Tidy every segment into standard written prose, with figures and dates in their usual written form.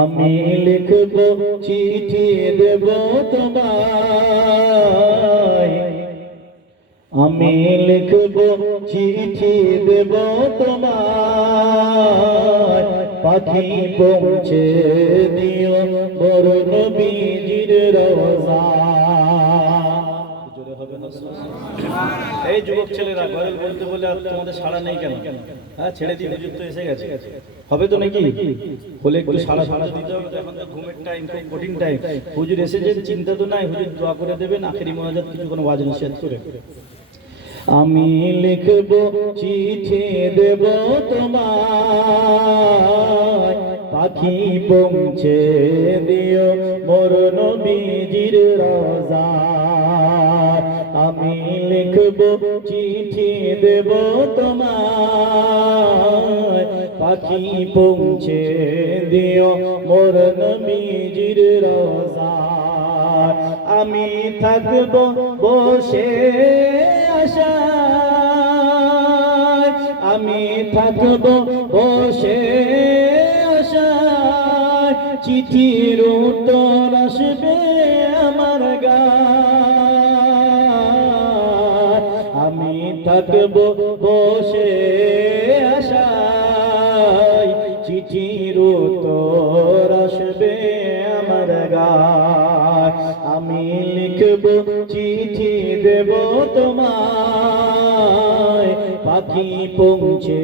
আমি লিখব চিঠি দেব তোমায়, আমি লিখব চিঠি দেব তোমায়, পাখি পৌঁছে দিও মোর নবীজির রওজা। এই যুবক ছেলেরা গজল বলতে বলে তোমাদের সাড়া নেই কেন? হ্যাঁ, ছেড়ে দিয়ে হুজুর তো এসে গেছে, হবে তো নাকি? বলে একটু সাড়া দিতে হবে। এখন তো ঘুমের টাইম, খুব কঠিন টাইম। হুজুর এসেছেন, চিন্তা তো নাই, হুজুর দোয়া করে দেবেন আখেরি মোনাজাত কিছু কোনো ওয়াজ নসিহত করে। আমি লিখব চিঠি দেব তোমায়, পাখি পৌঁছে দিও মোর নবীজির রওজা। আমি লিখব চিঠি দেব তোমায়, পাখি পৌঁছে দিও মোর নবীজির রওজা। আমি থাকব বসে আশায়, আমি থাকব বসে আশায়, চিঠির উত্তর আসবে আমার গায়। আমি থাকব বসে আশায়, চিঠির উত্তর আসবে আমার গায়। আমি লিখব চিঠি দেব তোমায়, পাখি পৌঁছে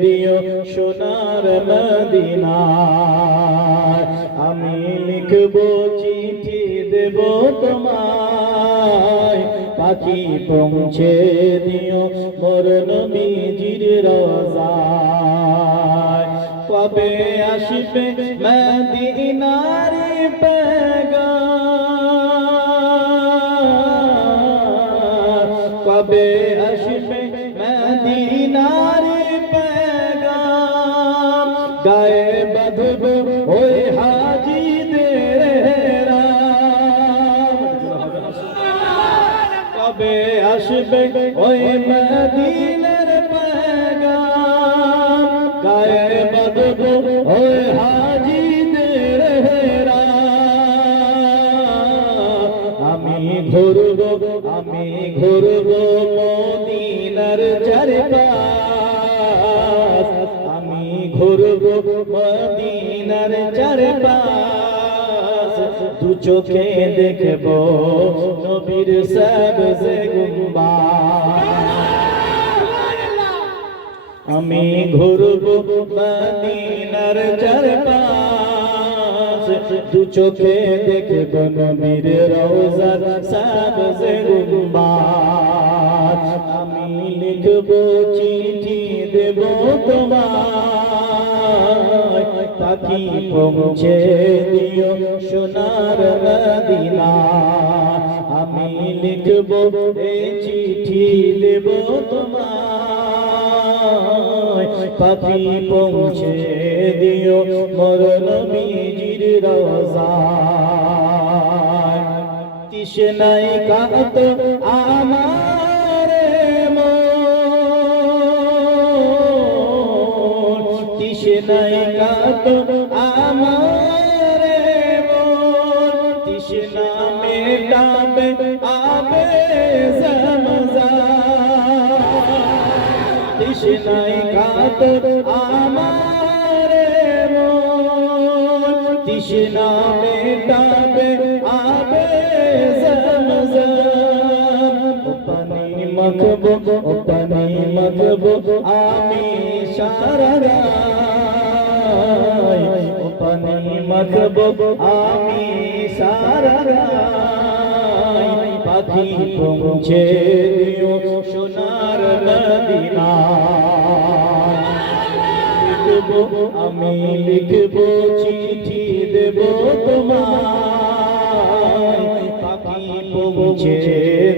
দিও সোনার মদিনায়। আমি লিখব চিঠি দেব তোমায়, পাখি পৌঁছে দিও মোর নবীজির রওজায়। কবে আসবে মদিনার পেগাম, কবে আসবে মদিনার পেগাম, গায়ে বাঁধব ওই হাজিদের রাম। কবে আসবে ওই মদিনার পেগাম, গায়ে বাঁধব ওই হাজিদের রাম। আমি ঘুরব, আমি ঘুরব মদিনার চারপাশ, আমি ঘুরব মদিনার চারপাশ। দু চোখে দেখব নবীর সবজে গুম্বাদ। আমি ঘুরব মদিনার চারপাশ, দু চোখে দেখব নবীর রওজার সবজে গুম্বাদ। আমি লিখব চিঠি দেব তোমায়, পাখি পৌঁছে দিও সোনার মদিনা। আমি লিখব এই চিঠি দেব তোমায়, পাখি পৌঁছে দিও মোর নবীজির রওজায়। তৃষ্ণায় কাঁদত আমার মন, তৃষ্ণায় কাঁদত আমার মন, তৃষ্ণা মেটাবে আবে জমজম। তৃষ্ণায় কাঁদত আমার মন, তৃষ্ণা মেটাবে আবে জমজম। পানি মাখব, পানি মাখব আমি সারা রাত, পানি মাখব আমি সারা রাত। পাখি পৌঁছে দিও সোনার মদিনা। আমি লিখব চিঠি দেব তোমায়, পাখি পৌঁছে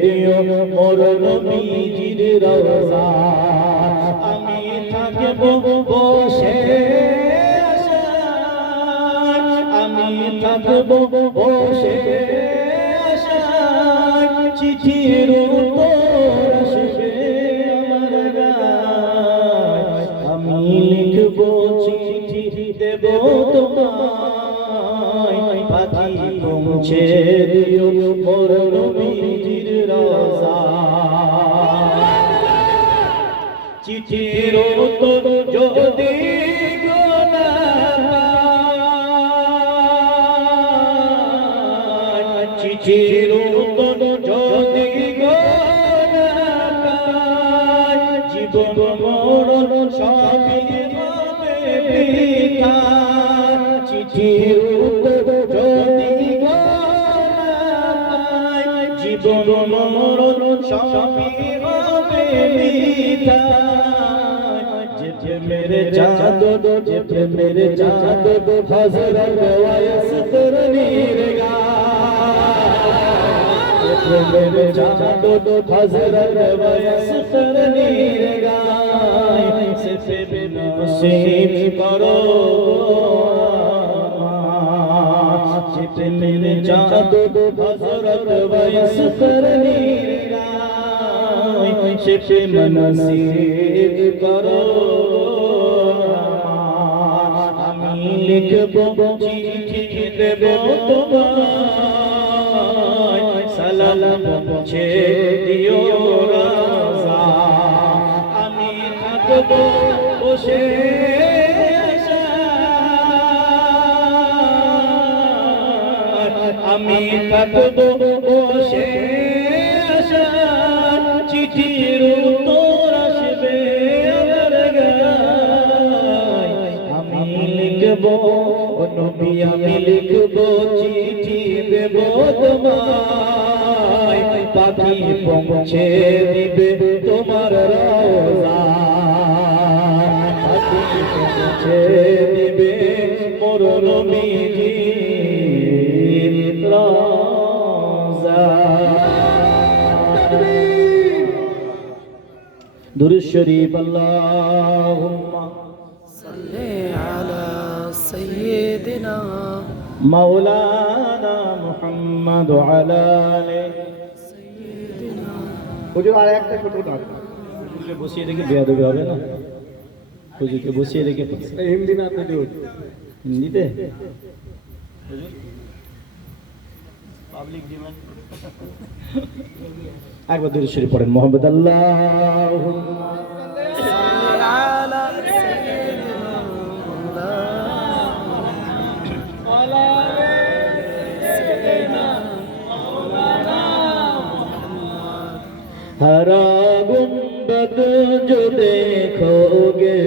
দিও মোর নবীজির রওজা। আমি থাকব বসে আশায়, আমি থাকব বসে আশায়, চিঠির উত্তর আসবে আমার গায়। আমি লিখব চিঠি দেব তোমায় পাখি পৌঁছে দিও মোর নবীজির রওজা চিঠির উত্তর যদি গোনা পাই, চিঠির উত্তর যদি গোনা পাই, জীবন মরণ সবই হবে বৃথা। চিঠির উত্তর যদি গোনা পাই, জীবন মরণ সবই হবে বৃথা। मेरे चाँद जे मेरे चाँद हज़रत वयस तरनीरगा मेरे चाँद हज़रत वयस तरनीरगा से नसीब करो जे मेरे चाँद हज़रत वयस तरनीरगा से नसीब करो লিখব চিঠি দেব তোমায় সালাম পৌঁছে দিও রাজা আমি থাকব বসে আমি থাকব বসে চিঠির উত্তর আসবে নবী আমি লিখব চিঠি দেব তোমায় পাখি পৌঁছে দিবে তোমার রওজা পাখি পৌঁছে দিবে মোর নবীজির রওজা। দুরূদ শরীফ আল্লাহুম্মা سيدنا مولانا محمد وعلى آله سيدنا হুজুর আর একটা ছোট ডাক হুজুরকে বসিয়ে রেখে বেয়াদবি হবে না হুজুরকে বসিয়ে রেখে হিন্দি না হুজুর হিন্দিতে হুজুর পাবলিক ডিমান্ড একবার দুরূদ শরীফ পড়েন মুহাম্মদ আল্লাহুম্মা সাল্লি আলা हरा गुंबद जो देखोगे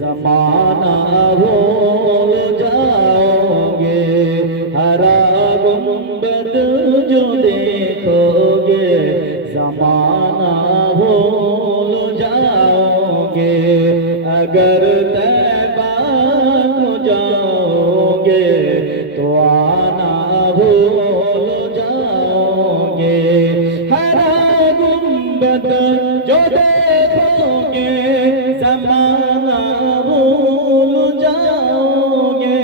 ज़माना भूल जाओगे हरा गुंबद जो देखोगे ज़माना भूल जाओगे अगर तैबा को जाओगे तो आना भूल जाओगे जो देखोगे ज़माना भूल जाओगे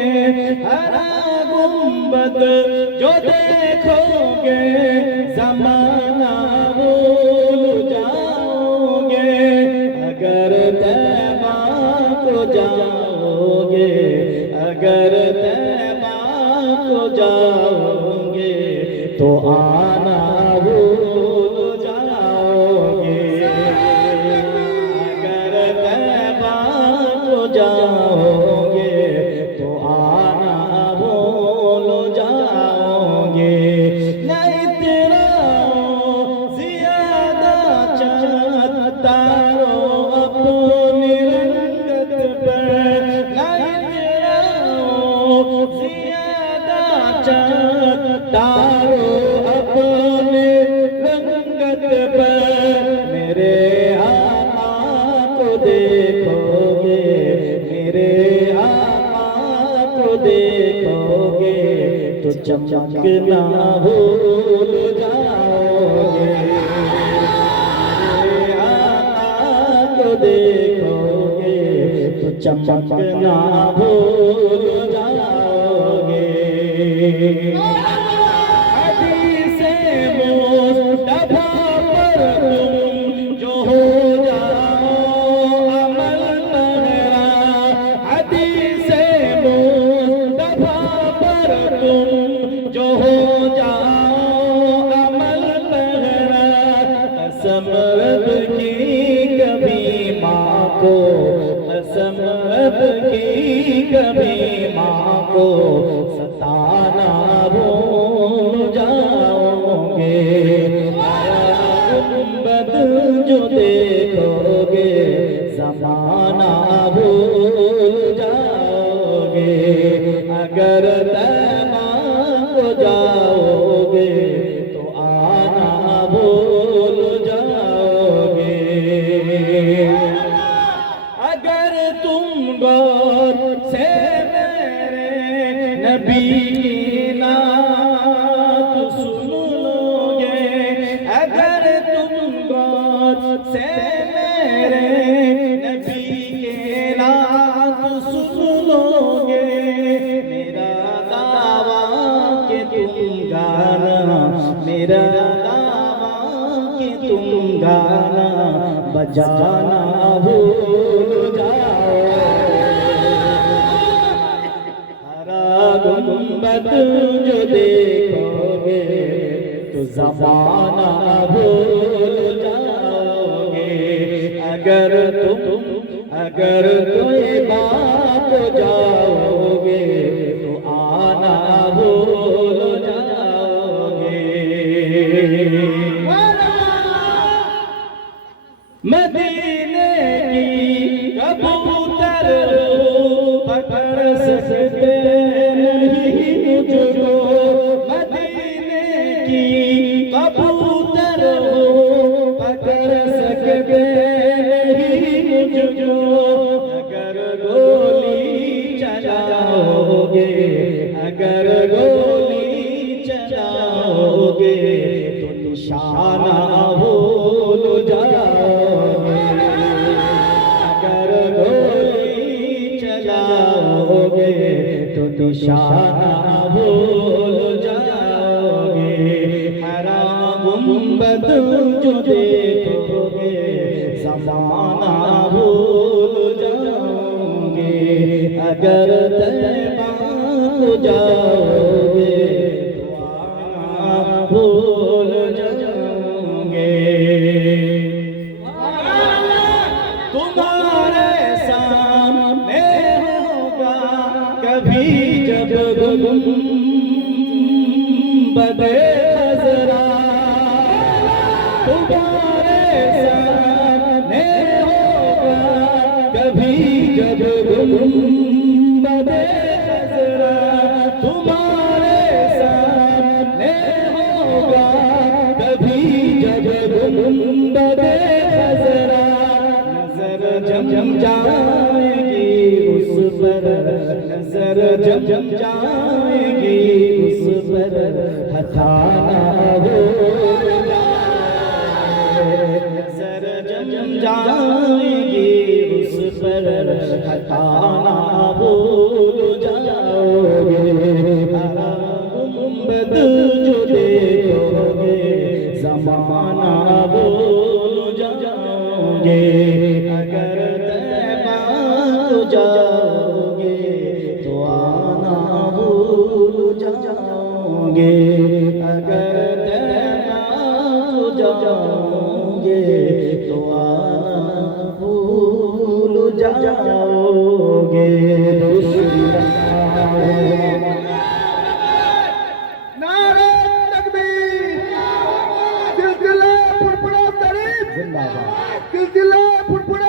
हरा गुंबद जो देखोगे ज़माना भूल जाओगे अगर तैबा को जाओगे अगर तैबा को जाओगे तो आना जाओगे तो आना भूल जाओगे नहीं तेरा ज्यादा चाहता रो अपनी रंगत पर नहीं तेरा ज्यादा चाहता रो अपनी रंगत पर मेरे आका को देखोगे देखोगे तो चमकना भूल जाओगे आका को देखोगे तो चमकना भूल जाओगे हदीसे मुस्तफा पर तुम जो हो जाओ अमल मेरा हदीसे को सताना भूल जाओगे। गुंबद जो देखोगे ज़माना भूल जाओगे। अगर तैमा को जाओगे तो आना भूल जाओगे। अगर तुम गौर से मेरे नबी की नात सुन लोगे, अगर तुम गौर से मेरे नबी के नात सुन लोगे, मेरा दावा कि तुम गाना, मेरा दावा कि तुम गाना बजाना भूल जाओ। हरा गुंबद जो देखोगे तो ज़माना भूल जाओगे। अगर कोई बात जाओगे तो आना भूल जाओगे। मदीने की कबूतर पकड़ सकते नहीं मुझको, मदीने की कबूतर पकड़ सकते नहीं मुझको। अगर गोली चलाओगे, अगर गोली चलाओगे तो निशाना भूल जाओगे। अगर गोली चलाओगे तो निशाना भूल जाओगे। हरा गुंबद जो देखोगे ज़माना भूल जाओगे। अगर तैमा को जाओगे तो आना भूल जाओगे। तुम्हारे सामने होगा कभी जब गुंबदे खज़रा, तुम्हारे सामने होगा कभी जब गुंबदे खज़रा, तुम्हारे सामने होगा कभी जब गुंबदे खज़रा। नजर जम जाएगी उस पर, नजर जम जाएगी उस पर, हटाना भूल जाओगे। नजर जम जाएगी उस पर, हटाना भूल जाओगे। हरा गुंबद जो देखोगे ज़माना भूल जाओगे। अगर तैमा को जाओगे तो आना भूल जाओगे। अगर तैमा को जाओगे तो आना भूल जाओगे। नारे तकबीर, सिलसिला फुरफुरा शरीफ जिंदाबाद, सिलसिला फुरफुरा